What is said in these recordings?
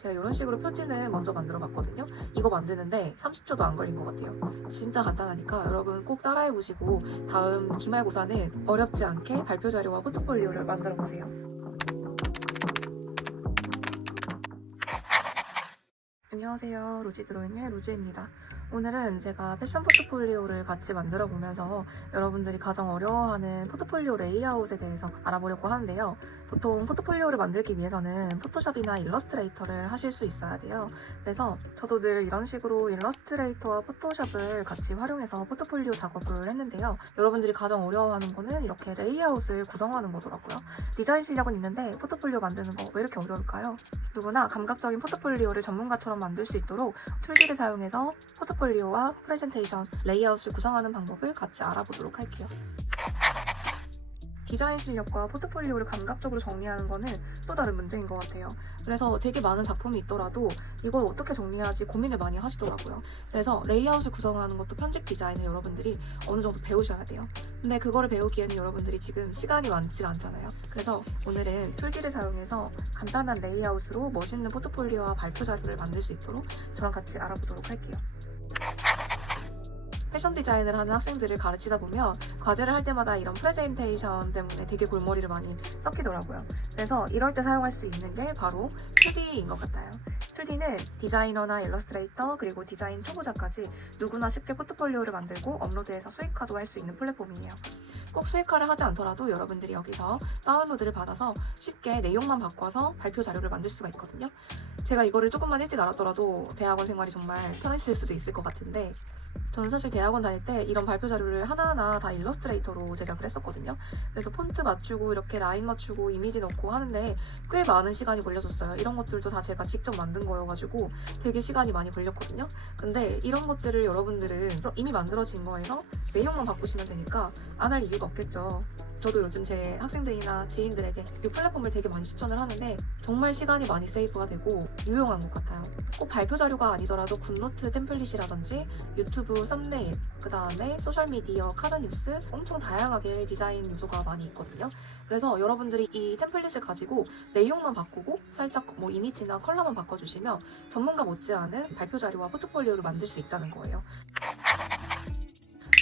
제가 이런 식으로 표지는 먼저 만들어 봤거든요. 이거 만드는데 30초도 안 걸린 것 같아요. 진짜 간단하니까 여러분 꼭 따라해 보시고 다음 기말고사는 어렵지 않게 발표 자료와 포트폴리오를 만들어 보세요. 안녕하세요. 로지 드로잉의 로지입니다. 오늘은 제가 패션 포트폴리오를 같이 만들어 보면서 여러분들이 가장 어려워하는 포트폴리오 레이아웃에 대해서 알아보려고 하는데요. 보통 포트폴리오를 만들기 위해서는 포토샵이나 일러스트레이터를 하실 수 있어야 돼요. 그래서 저도 늘 이런 식으로 일러스트레이터와 포토샵을 같이 활용해서 포트폴리오 작업을 했는데요. 여러분들이 가장 어려워하는 거는 이렇게 레이아웃을 구성하는 거더라고요. 디자인 실력은 있는데 포트폴리오 만드는 거 왜 이렇게 어려울까요? 누구나 감각적인 포트폴리오를 전문가처럼 만들 수 있도록 툴기를 사용해서 포트 폴리오와 프레젠테이션, 레이아웃을 구성하는 방법을 같이 알아보도록 할게요. 디자인 실력과 포트폴리오를 감각적으로 정리하는 거는 또 다른 문제인 것 같아요. 그래서 되게 많은 작품이 있더라도 이걸 어떻게 정리하지 고민을 많이 하시더라고요. 그래서 레이아웃을 구성하는 것도 편집 디자인을 여러분들이 어느 정도 배우셔야 돼요. 근데 그거를 배우기에는 여러분들이 지금 시간이 많지 않잖아요. 그래서 오늘은 툴기를 사용해서 간단한 레이아웃으로 멋있는 포트폴리오와 발표 자료를 만들 수 있도록 저랑 같이 알아보도록 할게요. 패션 디자인을 하는 학생들을 가르치다 보면 과제를 할 때마다 이런 프레젠테이션 때문에 되게 골머리를 많이 썩히더라고요. 그래서 이럴 때 사용할 수 있는 게 바로 2D인 것 같아요. 2D는 디자이너나 일러스트레이터 그리고 디자인 초보자까지 누구나 쉽게 포트폴리오를 만들고 업로드해서 수익화도 할 수 있는 플랫폼이에요. 꼭 수익화를 하지 않더라도 여러분들이 여기서 다운로드를 받아서 쉽게 내용만 바꿔서 발표 자료를 만들 수가 있거든요. 제가 이거를 조금만 일찍 알았더라도 대학원 생활이 정말 편했을 수도 있을 것 같은데 저는 사실 대학원 다닐 때 이런 발표 자료를 하나하나 다 일러스트레이터로 제작을 했었거든요. 그래서 폰트 맞추고 이렇게 라인 맞추고 이미지 넣고 하는데 꽤 많은 시간이 걸렸었어요. 이런 것들도 다 제가 직접 만든 거여가지고 되게 시간이 많이 걸렸거든요. 근데 이런 것들을 여러분들은 이미 만들어진 거에서 내용만 바꾸시면 되니까 안 할 이유가 없겠죠. 저도 요즘 제 학생들이나 지인들에게 이 플랫폼을 되게 많이 추천을 하는데 정말 시간이 많이 세이브가 되고 유용한 것 같아요. 꼭 발표 자료가 아니더라도 굿노트 템플릿이라든지 유튜브 썸네일, 그 다음에 소셜미디어, 카드뉴스 엄청 다양하게 디자인 요소가 많이 있거든요. 그래서 여러분들이 이 템플릿을 가지고 내용만 바꾸고 살짝 뭐 이미지나 컬러만 바꿔주시면 전문가 못지않은 발표 자료와 포트폴리오를 만들 수 있다는 거예요.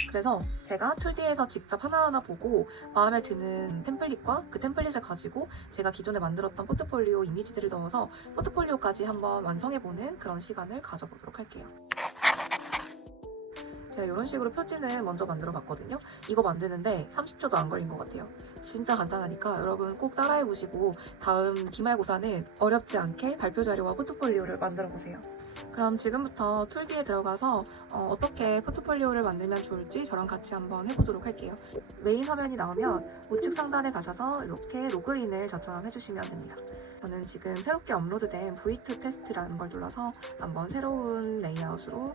그래서 제가 툴디에서 직접 하나하나 보고 마음에 드는 템플릿과 그 템플릿을 가지고 제가 기존에 만들었던 포트폴리오 이미지들을 넣어서 포트폴리오까지 한번 완성해보는 그런 시간을 가져보도록 할게요. 제가 이런 식으로 표지는 먼저 만들어 봤거든요. 이거 만드는데 30초도 안 걸린 것 같아요. 진짜 간단하니까 여러분 꼭 따라해 보시고 다음 기말고사는 어렵지 않게 발표 자료와 포트폴리오를 만들어 보세요. 그럼 지금부터 툴디에 들어가서 어, 떻게 포트폴리오를 만들면 좋을지 저랑 같이 한번 해보도록 할게요. 메인 화면이 나오면 우측 상단에 가셔서 이렇게 로그인을 저처럼 해주시면 됩니다. 저는 지금 새롭게 업로드된 V2 테스트라는 걸 눌러서 한번 새로운 레이아웃으로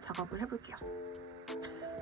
작업을 해볼게요.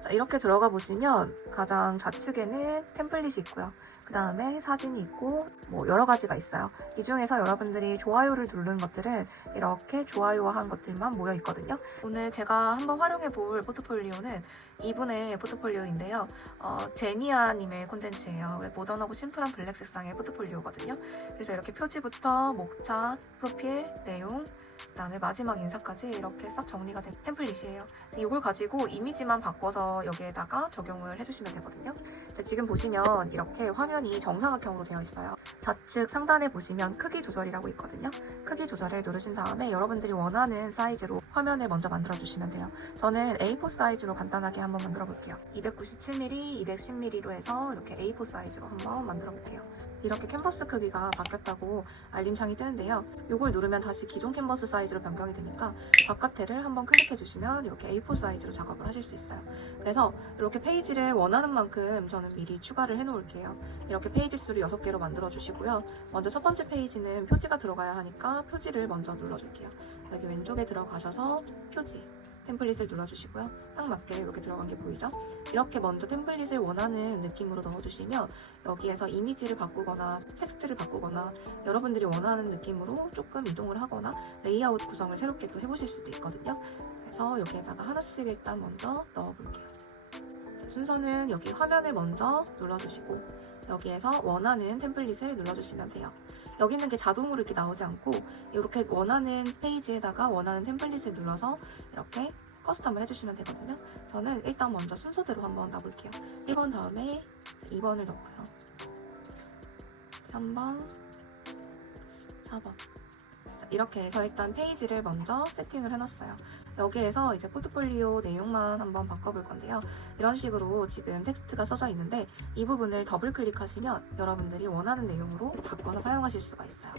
자, 이렇게 들어가 보시면 가장 좌측에는 템플릿이 있고요. 그 다음에 사진이 있고 뭐 여러 가지가 있어요. 이 중에서 여러분들이 좋아요를 누른 것들은 이렇게 좋아요한 것들만 모여 있거든요. 오늘 제가 한번 활용해 볼 포트폴리오는 이분의 포트폴리오인데요. 어, 제니아님의 콘텐츠예요. 모던하고 심플한 블랙 색상의 포트폴리오거든요. 그래서 이렇게 표지부터 목차, 프로필, 내용, 그 다음에 마지막 인사까지 이렇게 싹 정리가 된 템플릿이에요. 이걸 가지고 이미지만 바꿔서 여기에다가 적용을 해주시면 되거든요. 자, 지금 보시면 이렇게 화면이 정사각형으로 되어 있어요. 좌측 상단에 보시면 크기 조절이라고 있거든요. 크기 조절을 누르신 다음에 여러분들이 원하는 사이즈로 화면을 먼저 만들어 주시면 돼요. 저는 A4 사이즈로 간단하게 한번 만들어 볼게요. 297mm, 210mm로 해서 이렇게 A4 사이즈로 한번 만들어 볼게요. 이렇게 캔버스 크기가 바뀌었다고 알림창이 뜨는데요. 이걸 누르면 다시 기존 캔버스 사이즈로 변경이 되니까 바깥에를 한번 클릭해 주시면 이렇게 A4 사이즈로 작업을 하실 수 있어요. 그래서 이렇게 페이지를 원하는 만큼 저는 미리 추가를 해 놓을게요. 이렇게 페이지 수를 6개로 만들어 주시고요. 먼저 첫 번째 페이지는 표지가 들어가야 하니까 표지를 먼저 눌러 줄게요. 여기 왼쪽에 들어가셔서 표지 템플릿을 눌러주시고요. 딱 맞게 이렇게 들어간 게 보이죠? 이렇게 먼저 템플릿을 원하는 느낌으로 넣어주시면 여기에서 이미지를 바꾸거나 텍스트를 바꾸거나 여러분들이 원하는 느낌으로 조금 이동을 하거나 레이아웃 구성을 새롭게 또 해보실 수도 있거든요. 그래서 여기에다가 하나씩 일단 먼저 넣어볼게요. 순서는 여기 화면을 먼저 눌러주시고 여기에서 원하는 템플릿을 눌러주시면 돼요. 여기 있는 게 자동으로 이렇게 나오지 않고 이렇게 원하는 페이지에다가 원하는 템플릿을 눌러서 이렇게 커스텀을 해주시면 되거든요. 저는 일단 먼저 순서대로 한번 놔볼게요. 1번 다음에 2번을 넣고요. 3번, 4번. 자, 이렇게 해서 일단 페이지를 먼저 세팅을 해놨어요. 여기에서 이제 포트폴리오 내용만 한번 바꿔볼 건데요. 이런 식으로 지금 텍스트가 써져 있는데 이 부분을 더블 클릭하시면 여러분들이 원하는 내용으로 바꿔서 사용하실 수가 있어요.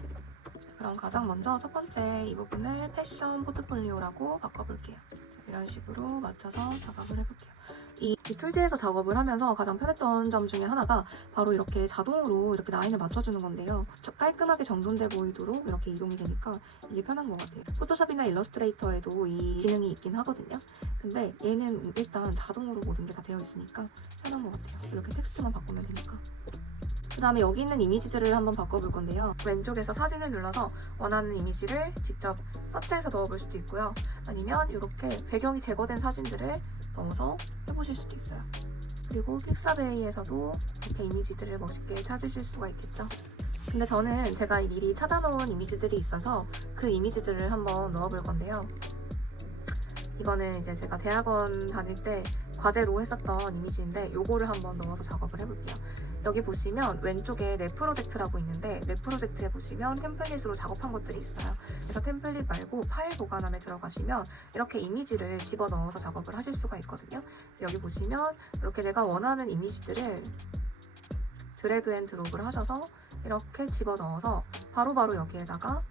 그럼 가장 먼저 첫 번째 이 부분을 패션 포트폴리오라고 바꿔볼게요. 이런 식으로 맞춰서 작업을 해볼게요. 이, 이 툴즈에서 작업을 하면서 가장 편했던 점 중에 하나가 바로 이렇게 자동으로 이렇게 라인을 맞춰주는 건데요. 저- 깔끔하게 정돈돼 보이도록 이렇게 이동이 되니까 이게 편한 것 같아요. 포토샵이나 일러스트레이터에도 이 기능이 있긴 하거든요. 근데 얘는 일단 자동으로 모든 게 다 되어 있으니까 편한 것 같아요. 이렇게 텍스트만 바꾸면 되니까. 그 다음에 여기 있는 이미지들을 한번 바꿔볼 건데요. 왼쪽에서 사진을 눌러서 원하는 이미지를 직접 서치해서 넣어볼 수도 있고요. 아니면 이렇게 배경이 제거된 사진들을 넣어서 해보실 수도 있어요. 그리고 픽사베이에서도 이렇게 이미지들을 멋있게 찾으실 수가 있겠죠. 근데 저는 제가 미리 찾아놓은 이미지들이 있어서 그 이미지들을 한번 넣어볼 건데요. 이거는 이제 제가 대학원 다닐 때 과제로 했었던 이미지인데 요거를 한번 넣어서 작업을 해볼게요. 여기 보시면 왼쪽에 내 프로젝트라고 있는데 내 프로젝트에 보시면 템플릿으로 작업한 것들이 있어요. 그래서 템플릿 말고 파일 보관함에 들어가시면 이렇게 이미지를 집어 넣어서 작업을 하실 수가 있거든요. 여기 보시면 이렇게 내가 원하는 이미지들을 드래그 앤 드롭을 하셔서 이렇게 집어 넣어서 바로바로 여기에다가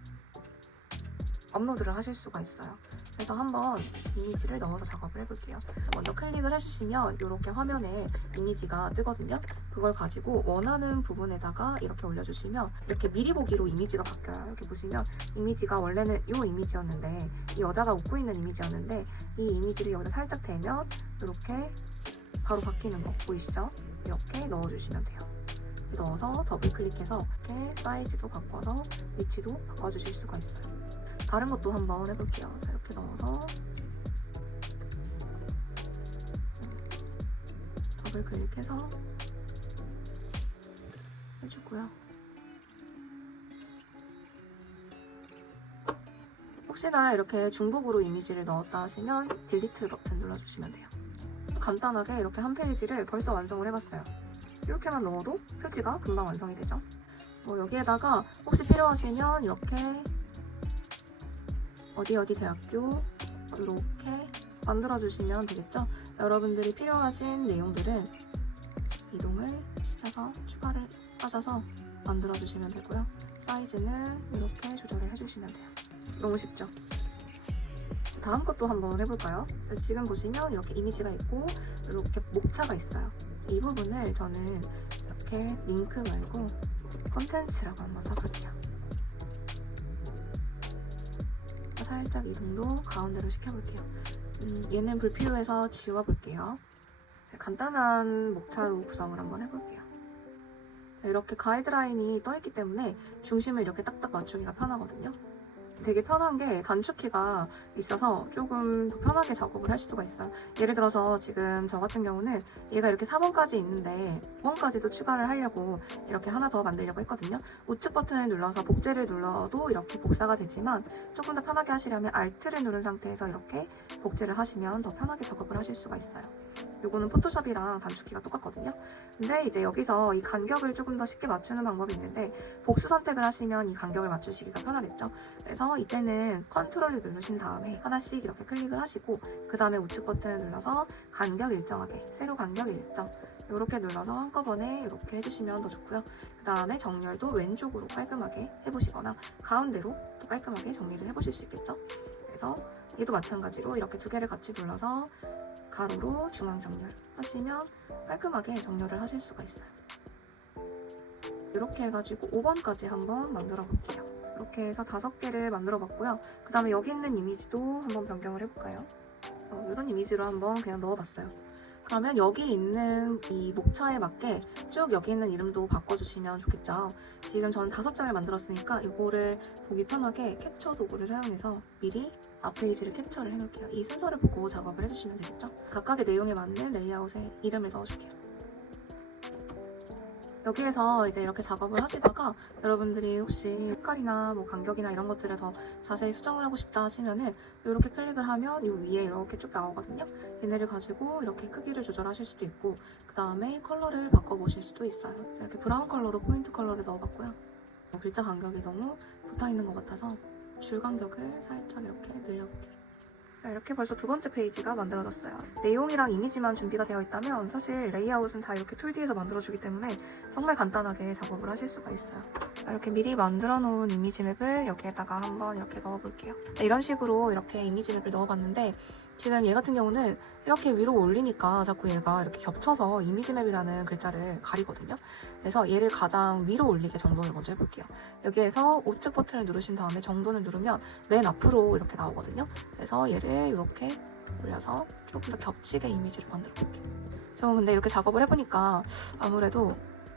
업로드를 하실 수가 있어요. 그래서 한번 이미지를 넣어서 작업을 해볼게요. 먼저 클릭을 해주시면 이렇게 화면에 이미지가 뜨거든요. 그걸 가지고 원하는 부분에다가 이렇게 올려주시면 이렇게 미리 보기로 이미지가 바뀌어요. 이렇게 보시면 이미지가 원래는 이 이미지였는데 이 여자가 웃고 있는 이미지였는데 이 이미지를 여기다 살짝 대면 이렇게 바로 바뀌는 거 보이시죠? 이렇게 넣어주시면 돼요. 넣어서 더블 클릭해서 이렇게 사이즈도 바꿔서 위치도 바꿔주실 수가 있어요. 다른 것도 한번 해볼게요. 자, 이렇게 넣어서 더블 클릭해서 해주고요. 혹시나 이렇게 중복으로 이미지를 넣었다 하시면 딜리트 버튼 눌러주시면 돼요. 간단하게 이렇게 한 페이지를 벌써 완성을 해봤어요. 이렇게만 넣어도 표지가 금방 완성이 되죠. 뭐 여기에다가 혹시 필요하시면 이렇게 어디 어디 대학교 이렇게 만들어 주시면 되겠죠. 여러분들이 필요하신 내용들은 이동을 시켜서 추가를 하셔서 만들어 주시면 되고요. 사이즈는 이렇게 조절을 해주시면 돼요. 너무 쉽죠? 다음 것도 한번 해볼까요? 지금 보시면 이렇게 이미지가 있고 이렇게 목차가 있어요. 이 부분을 저는 이렇게 링크 말고 컨텐츠라고 한번 써볼게요. 살짝 이동도 가운데로 시켜볼게요. 음, 얘는 불필요해서 지워볼게요. 간단한 목차로 구성을 한번 해볼게요. 자, 이렇게 가이드라인이 떠있기 때문에 중심을 이렇게 딱딱 맞추기가 편하거든요. 되게 편한 게 단축키가 있어서 조금 더 편하게 작업을 할 수가 있어요. 예를 들어서 지금 저 같은 경우는 얘가 이렇게 4번까지 있는데 5번까지도 추가를 하려고 이렇게 하나 더 만들려고 했거든요. 우측 버튼을 눌러서 복제를 눌러도 이렇게 복사가 되지만 조금 더 편하게 하시려면 Alt를 누른 상태에서 이렇게 복제를 하시면 더 편하게 작업을 하실 수가 있어요. 요거는 포토샵이랑 단축키가 똑같거든요. 근데 이제 여기서 이 간격을 조금 더 쉽게 맞추는 방법이 있는데 복수 선택을 하시면 이 간격을 맞추시기가 편하겠죠. 그래서 이때는 컨트롤을 누르신 다음에 하나씩 이렇게 클릭을 하시고 그 다음에 우측 버튼을 눌러서 간격 일정하게 세로 간격 일정 이렇게 눌러서 한꺼번에 이렇게 해주시면 더 좋고요. 그 다음에 정렬도 왼쪽으로 깔끔하게 해보시거나 가운데로 또 깔끔하게 정리를 해보실 수 있겠죠. 그래서 얘도 마찬가지로 이렇게 두 개를 같이 눌러서 가로로 중앙 정렬 하시면 깔끔하게 정렬을 하실 수가 있어요. 이렇게 해가지고 5번까지 한번 만들어 볼게요. 이렇게 해서 다섯 개를 만들어 봤고요. 그 다음에 여기 있는 이미지도 한번 변경을 해볼까요? 어, 이런 이미지로 한번 그냥 넣어봤어요. 그러면 여기 있는 이 목차에 맞게 쭉 여기 있는 이름도 바꿔주시면 좋겠죠. 지금 저는 다섯 장을 만들었으니까 이거를 보기 편하게 캡처 도구를 사용해서 미리 앞 페이지를 캡처를 해놓을게요. 이 순서를 보고 작업을 해주시면 되겠죠. 각각의 내용에 맞는 레이아웃에 이름을 넣어줄게요. 여기에서 이제 이렇게 작업을 하시다가 여러분들이 혹시 색깔이나 뭐 간격이나 이런 것들을 더 자세히 수정을 하고 싶다 하시면은 이렇게 클릭을 하면 이 위에 이렇게 쭉 나오거든요. 얘네를 가지고 이렇게 크기를 조절하실 수도 있고 그 다음에 컬러를 바꿔보실 수도 있어요. 자, 이렇게 브라운 컬러로 포인트 컬러를 넣어봤고요. 어, 글자 간격이 너무 붙어 있는 것 같아서 줄 간격을 살짝 이렇게 늘려볼게요. 자, 이렇게 벌써 두 번째 페이지가 만들어졌어요. 내용이랑 이미지만 준비가 되어 있다면 사실 레이아웃은 다 이렇게 툴디에서 만들어주기 때문에 정말 간단하게 작업을 하실 수가 있어요. 자, 이렇게 미리 만들어 놓은 이미지 맵을 여기에다가 한번 이렇게 넣어볼게요. 자, 이런 식으로 이렇게 이미지 맵을 넣어봤는데 지금 얘 같은 경우는 이렇게 위로 올리니까 자꾸 얘가 이렇게 겹쳐서 이미지 맵이라는 글자를 가리거든요. 그래서 얘를 가장 위로 올리게 정돈을 먼저 해볼게요. 여기에서 우측 버튼을 누르신 다음에 정돈을 누르면 맨 앞으로 이렇게 나오거든요. 그래서 얘를 이렇게 올려서 조금 더 겹치게 이미지를 만들어 볼게요. 저는 근데 이렇게 작업을 해보니까 아무래도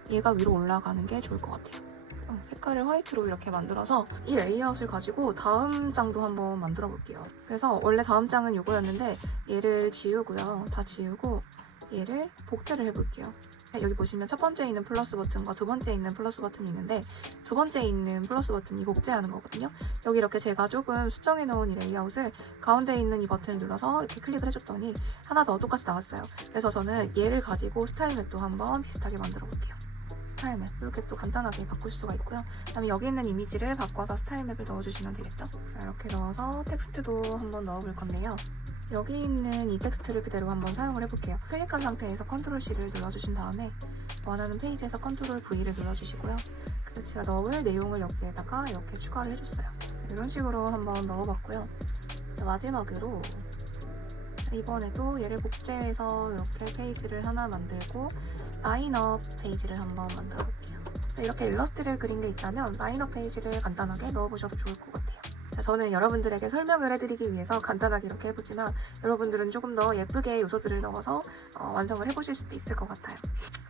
얘가 위로 올라가는 게 좋을 것 같아요. 어, 색깔을 화이트로 이렇게 만들어서 이 레이아웃을 가지고 다음 장도 한번 만들어 볼게요. 그래서 원래 다음 장은 이거였는데 얘를 지우고요. 다 지우고 얘를 복제를 해볼게요. 여기 보시면 첫 번째에 있는 플러스 버튼과 두 번째에 있는 플러스 버튼이 있는데 두 번째에 있는 플러스 버튼이 복제하는 거거든요. 여기 이렇게 제가 조금 수정해 놓은 이 레이아웃을 가운데 있는 이 버튼을 눌러서 이렇게 클릭을 해줬더니 하나 더 똑같이 나왔어요. 그래서 저는 얘를 가지고 스타일 맵도 한번 비슷하게 만들어 볼게요. 스타일 맵 이렇게 또 간단하게 바꿀 수가 있고요. 그다음에 여기 있는 이미지를 바꿔서 스타일 맵을 넣어주시면 되겠죠. 자, 이렇게 넣어서 텍스트도 한번 넣어볼 건데요. 여기 있는 이 텍스트를 그대로 한번 사용을 해볼게요. 클릭한 상태에서 컨트롤 C를 눌러주신 다음에 원하는 페이지에서 컨트롤 V를 눌러주시고요. 그래서 제가 넣을 내용을 여기에다가 이렇게 추가를 해줬어요. 이런 식으로 한번 넣어봤고요. 자, 마지막으로 이번에도 얘를 복제해서 이렇게 페이지를 하나 만들고 라인업 페이지를 한번 만들어 볼게요. 이렇게 일러스트를 그린 게 있다면 라인업 페이지를 간단하게 넣어보셔도 좋을 것 같아요. 자, 저는 여러분들에게 설명을 해드리기 위해서 간단하게 이렇게 해보지만 여러분들은 조금 더 예쁘게 요소들을 넣어서 어, 완성을 해보실 수도 있을 것 같아요.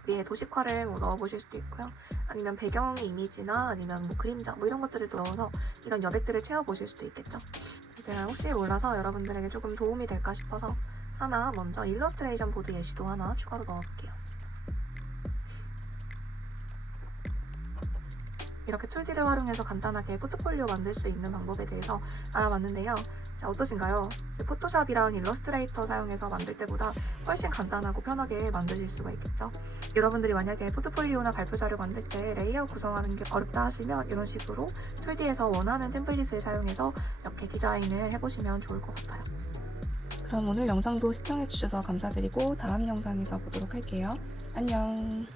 위에 도식화를 뭐 넣어보실 수도 있고요. 아니면 배경 이미지나 아니면 뭐 그림자 뭐 이런 것들을 또 넣어서 이런 여백들을 채워보실 수도 있겠죠. 제가 혹시 몰라서 여러분들에게 조금 도움이 될까 싶어서 하나 먼저 일러스트레이션 보드 예시도 하나 추가로 넣어볼게요. 이렇게 툴지를 활용해서 간단하게 포트폴리오 만들 수 있는 방법에 대해서 알아봤는데요. 자, 어떠신가요? 포토샵이랑 일러스트레이터 사용해서 만들 때보다 훨씬 간단하고 편하게 만드실 수가 있겠죠. 여러분들이 만약에 포트폴리오나 발표 자료 만들 때 레이아웃 구성하는 게 어렵다 하시면 이런 식으로 툴디에서 원하는 템플릿을 사용해서 이렇게 디자인을 해보시면 좋을 것 같아요. 그럼 오늘 영상도 시청해주셔서 감사드리고 다음 영상에서 보도록 할게요. 안녕.